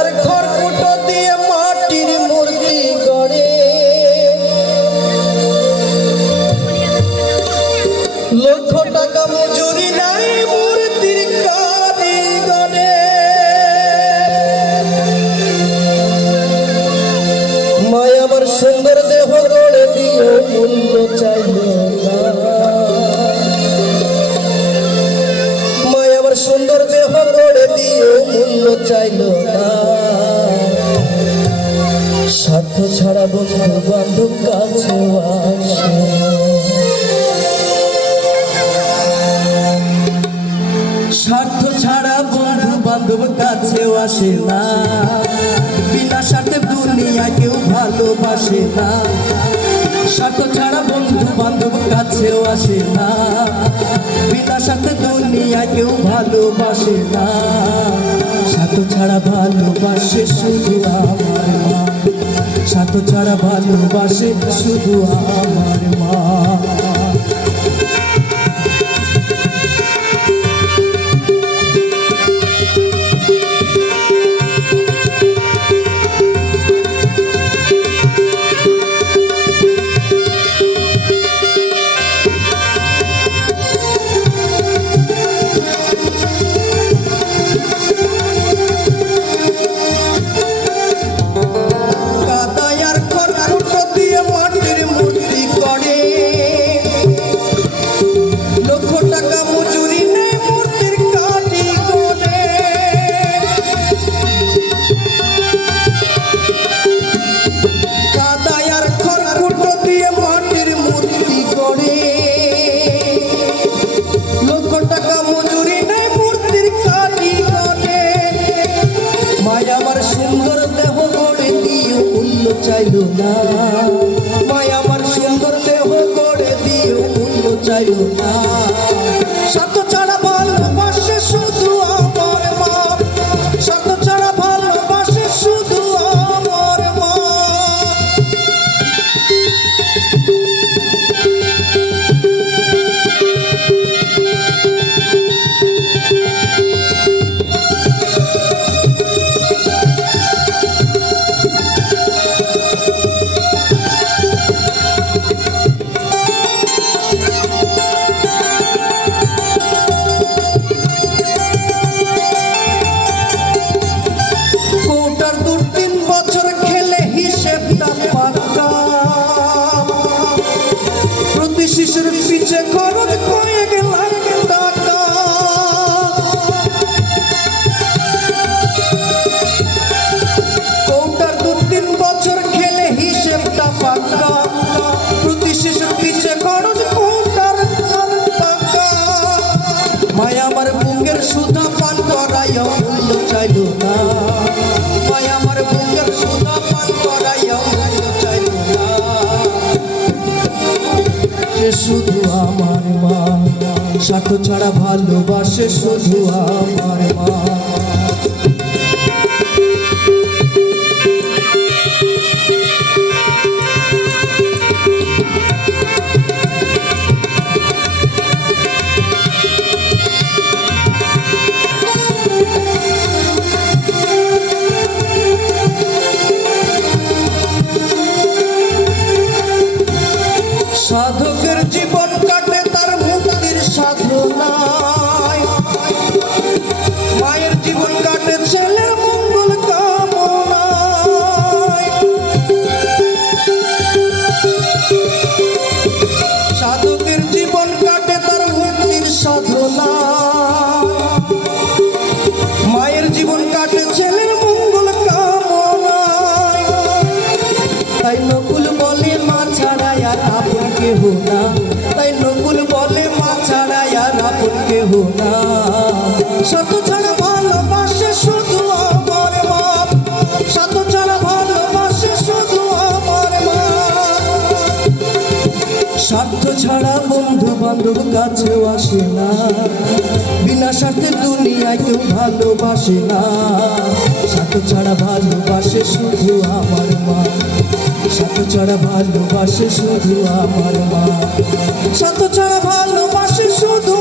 আর খড়কুটো দিয়ে মাটির গড়ে। টাকা মজুরি নাই মায় আমার সুন্দর দেহ গড়ে দিয়ে মূল্য চাইল সুন্দর দেহ গড়ে দিয়ে চাইল ছাড়া বন্ধু বান্ধব কাছে স্বার্থ ছাড়া বন্ধু বান্ধব কাছেও আসে না। বিনা স্বার্থে দুনিয়া কেউ ভালোবাসে না। স্বার্থ ছাড়া বন্ধু বান্ধব কাছেও আসে না। বিনা স্বার্থে দুনিয়া কেউ ভালোবাসে না। স্বার্থ ছাড়া ভালোবাসে শুধু আমার মা স্বার্থ ছাড়া ভালোবাসে শুধু আমার মা। দিয়ে মূল্য চাইল না। সত চাইল না। মায়া আমার বুকের সুধা পান করাইয়া মূল্য চাইল না। সে শুধু আমার ছাড়া ভালোবাসে শুধু আমার মা। কেহ না। ভালোবাসে শুধু আমার মা। শত ছাড়া ভালোবাসে শুধু স্বার্থ ছাড়া বন্ধু বান্ধব কাছেও আসে না। বিনা স্বার্থে দুনিয়ায় কেউ ভালোবাসে না। স্বার্থ ছাড়া ভালোবাসে শুধু আমার মা। স্বার্থ ছাড়া ভালোবাসে শুধু আমার মা। স্বার্থ ছাড়া ভালোবাসে শুধু